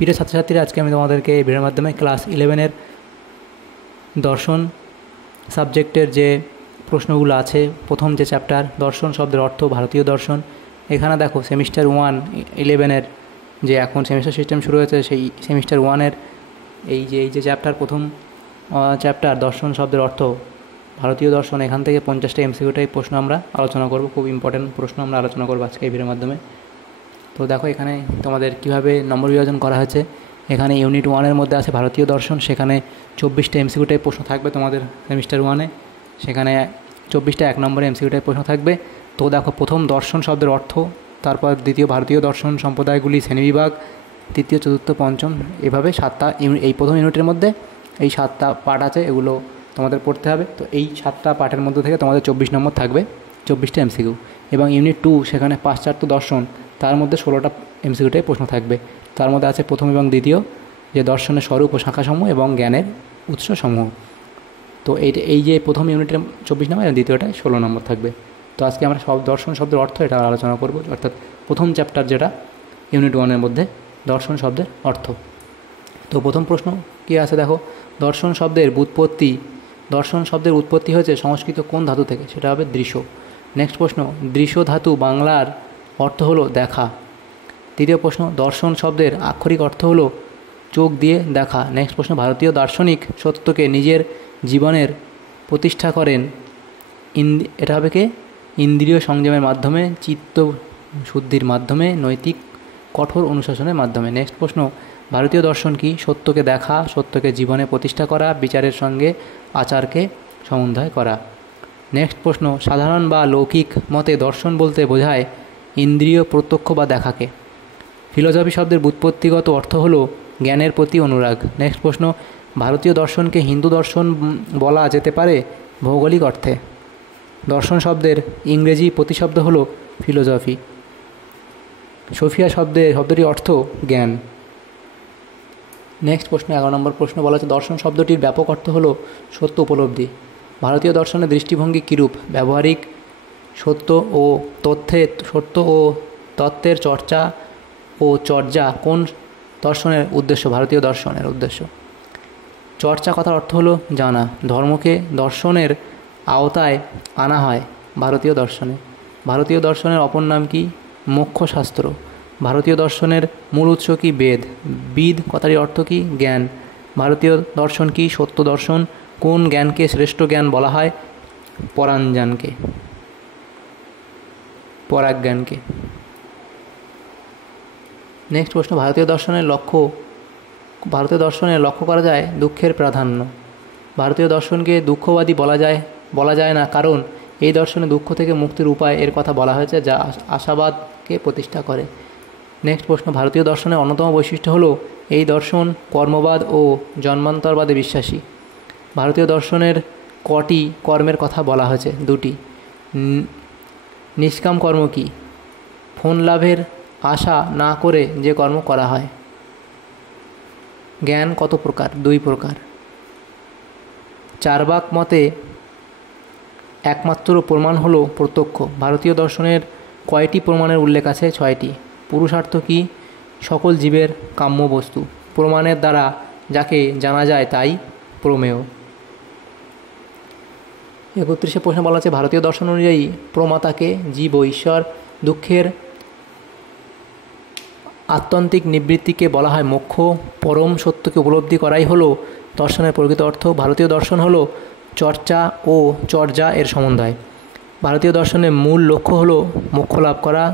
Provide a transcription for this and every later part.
প্রিয় ছাত্রছাত্রীরা, আজকে আমি তোমাদেরকে এই ভিডিওর মাধ্যমে ক্লাস 11-এর দর্শন সাবজেক্টের যে প্রশ্নগুলো আছে, প্রথম যে চ্যাপ্টার দর্শন শব্দের অর্থ, ভারতীয় দর্শন। এখানে দেখো সেমিস্টার 1 11-এর যে এখন সেমিস্টার সিস্টেম শুরু হয়েছে, সেই সেমিস্টার 1-এর এই যে চ্যাপ্টার, প্রথম চ্যাপ্টার দর্শন শব্দের অর্থ, ভারতীয় দর্শন। এখান থেকে 50টা এমসিকিউটাই প্রশ্ন আমরা আলোচনা করব। খুব ইম্পর্টেন্ট প্রশ্ন আমরা আলোচনা করবো আজকে এই ভিডিওর মাধ্যমে। তো দেখো এখানে তোমাদের কিভাবে নম্বর বিভাজন করা হয়েছে। এখানে ইউনিট 1-এর মধ্যে আছে ভারতীয় দর্শন, সেখানে 24টা এমসিকিউটাই প্রশ্ন থাকবে তোমাদের সেমিস্টার 1-এ। সেখানে 24টা 1 নম্বরে এমসিকিউটাই প্রশ্ন থাকবে। তো দেখো প্রথম দর্শন শব্দের অর্থ, তারপর দ্বিতীয় ভারতীয় দর্শন সম্প্রদায়গুলি শ্রেণীবিভাগ, তৃতীয় চতুর্থ পঞ্চম, এভাবে 7টা এই প্রথম ইউনিটের মধ্যে এই 7টা পার্ট আছে, এগুলো তোমাদের পড়তে হবে। তো এই 7টা পার্টের মধ্যে থেকে তোমাদের 24 নম্বর থাকবে, 24টা এমসিকিউ। এবং ইউনিট 2 সেখানে পাশ্চাত্য দর্শন, তার মধ্যে 16টা এমসিকিউটাই প্রশ্ন থাকবে। তার মধ্যে আছে প্রথম এবং দ্বিতীয়, যে দর্শনের স্বরূপ ও শাখাসমূহ এবং জ্ঞানের উৎসসমূহ। তো এই যে প্রথম ইউনিটের 24 নম্বর এবং দ্বিতীয়টা 16 নম্বর থাকবে। তো আজকে আমরা সব দর্শন শব্দের অর্থ এটা আলোচনা করব, অর্থাৎ প্রথম চ্যাপ্টার যেটা ইউনিট 1-এর মধ্যে দর্শন শব্দের অর্থ। তো প্রথম প্রশ্ন কী আছে দেখো, দর্শন শব্দের উৎপত্তি। দর্শন শব্দের উৎপত্তি হয়েছে সংস্কৃত কোন ধাতু থেকে? সেটা হবে দৃশ্য। নেক্সট প্রশ্ন, দৃশ্য ধাতু বাংলার অর্থ হলো দেখা। তৃতীয় প্রশ্ন, দর্শন শব্দের আক্ষরিক অর্থ হলো চোখ দিয়ে দেখা। নেক্সট প্রশ্ন, ভারতীয় দার্শনিক সত্যকে নিজের জীবনের প্রতিষ্ঠা করেন, এটা হবে কি? ইন্দ্রিয় সংযমের মাধ্যমে, চিত্ত শুদ্ধির মাধ্যমে, নৈতিক কঠোর অনুশাসনের মাধ্যমে। নেক্সট প্রশ্ন, ভারতীয় দর্শন কি? সত্যকে দেখা, সত্যকে জীবনে প্রতিষ্ঠা করা, বিচারের সঙ্গে আচারকে সমন্বয় করা। নেক্সট প্রশ্ন, সাধারণ বা লৌকিক মতে দর্শন বলতে বোঝায় ইন্দ্রিয় প্রত্যক্ষ বা দেখাকে। ফিলোসফি শব্দের ব্যুৎপত্তিগত অর্থ হলো জ্ঞানের প্রতি অনুরাগ। নেক্সট প্রশ্ন, ভারতীয় দর্শনকে হিন্দু দর্শন বলা যেতে পারে ভৌগোলিক অর্থে। দর্শন শব্দের ইংরেজি প্রতিশব্দ হলো ফিলোসফি। সোফিয়া শব্দটির অর্থ জ্ঞান। নেক্সট প্রশ্ন 11 নম্বর প্রশ্ন বলা হচ্ছে, দর্শন শব্দটির ব্যাপক অর্থ হলো সত্য উপলব্ধি। ভারতীয় দর্শনের দৃষ্টিভঙ্গি কীরূপ? ব্যবহারিক, সত্য ও তত্ত্বের চর্চা ও চর্যা কোন দর্শনের উদ্দেশ্য? ভারতীয় দর্শনের উদ্দেশ্য। চর্চা কথার অর্থ হলো জানা। ধর্মকে দর্শনের আওতায় আনা হয় ভারতীয় দর্শনে। ভারতীয় দর্শনের অপর নাম কি? মোক্ষশাস্ত্র। ভারতীয় দর্শনের মূল উৎস কি? বেদ। বিদ কথাটির অর্থ কি? জ্ঞান। ভারতীয় দর্শন কি? সত্য দর্শন। কোন জ্ঞানকে শ্রেষ্ঠ জ্ঞান বলা হয়? পরাজ্ঞানকে। নেক্সট প্রশ্ন, ভারতীয় দর্শনে লক্ষ্য করা যায় দুঃখের প্রাধান্য। ভারতীয় দর্শনকে দুঃখবাদী বলা যায় না, কারণ এই দর্শনে দুঃখ থেকে মুক্তির উপায় এর কথা বলা হয়েছে, যা আশাবাদকে প্রতিষ্ঠা করে। নেক্সট প্রশ্ন, ভারতীয় দর্শনের অন্যতম বৈশিষ্ট্য হলো এই দর্শন কর্মবাদ ও জন্মান্তরবাদে বিশ্বাসী। ভারতীয় দর্শনের কটি কর্মের কথা বলা হয়েছে? 2টি। নিষ্কাম কর্ম কি? ফল লাভের আশা না করে যে কর্ম করা হয়। জ্ঞান কত প্রকার? 2 প্রকার। চার্বাক মতে একমাত্র প্রমাণ হলো প্রত্যক্ষ। ভারতীয় দর্শনের কয়টি প্রমাণের উল্লেখ আছে? 6টি। পুরুষার্থ কি? সকল জীবের কাম্য বস্তু। প্রমাণের দ্বারা যাকে জানা যায় তাই প্রমেয়। 31 প্রশ্ন বলা আছে, ভারতীয় দর্শন অনুযায়ী প্রমাতাকে, জীব ও ঈশ্বর, দুঃখের আত্যন্তিক নিবৃত্তিকে বলা হয় মোক্ষ। পরম সত্যকে উপলব্ধি করাই হলো দর্শনের প্রকৃত অর্থ। ভারতীয় দর্শন হলো চর্চা ও চর্যা এর সমন্বয়। ভারতীয় দর্শনের মূল লক্ষ্য হলো মোক্ষ লাভ করা।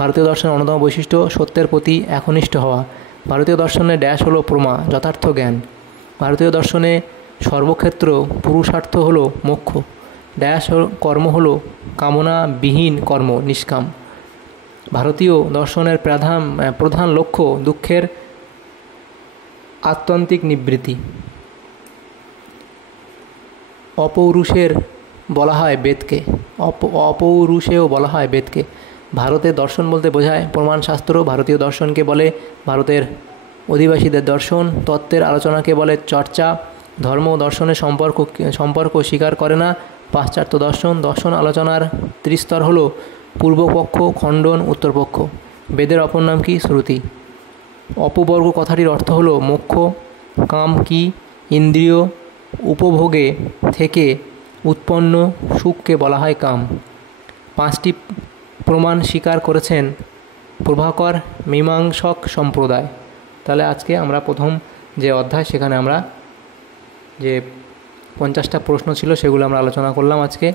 ভারতীয় দর্শনের অন্যতম বৈশিষ্ট্য সত্যের প্রতি একনিষ্ঠ হওয়া। ভারতীয় দর্শনের হলো প্রমা, যথার্থ জ্ঞান। ভারতীয় দর্শনে সর্বক্ষেত্র পুরুষার্থ হলো মোক্ষ। কর্ম হলো কামনাবিহীন কর্ম, নিষ্কাম। ভারতীয় দর্শনের প্রধান লক্ষ্য দুঃখের আত্যন্তিক নিবৃত্তি। অপৌরুষেও বলা হয় বেদকে। ভারতের দর্শন বলতে বোঝায় প্রমাণশাস্ত্র। ভারতীয় দর্শনকে বলে ভারতের অধিবাসীদের দর্শন। তত্ত্বের আলোচনাকে বলে চর্চা। ধর্ম ও দর্শনের সম্পর্ক স্বীকার করে না পাশ্চাত্য দর্শন। দর্শন আলোচনার ত্রিস্তর হলো পূর্বপক্ষ, খণ্ডন, উত্তরপক্ষ। বেদের অপর নাম কি? শ্রুতি। অপবর্গ কথাটির অর্থ হলো মোক্ষ। কাম কি? ইন্দ্রিয় উপভোগে থেকে উৎপন্ন সুখকে বলা হয় কাম। 5টি প্রমাণ স্বীকার করেছেন প্রভাকর মীমাংসক সম্প্রদায়। তাহলে আজকে আমরা প্রথম যে অধ্যায় সেখানে আমরা যে 50টা প্রশ্ন ছিল সেগুলো আমরা আলোচনা করলাম আজকে।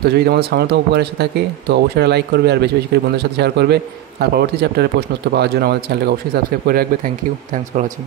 তো যদি তোমাদের সামান্যতম উপকার এসে থাকে তো অবশ্যই লাইক করবে আর বেশি বেশি করে বন্ধুদের সাথে শেয়ার করবে। আর পরবর্তী চ্যাপ্টারে প্রশ্ন উত্তর পাওয়ার জন্য আমাদের চ্যানেলকে অবশ্যই সাবস্ক্রাইব করে রাখবে। Thanks for watching.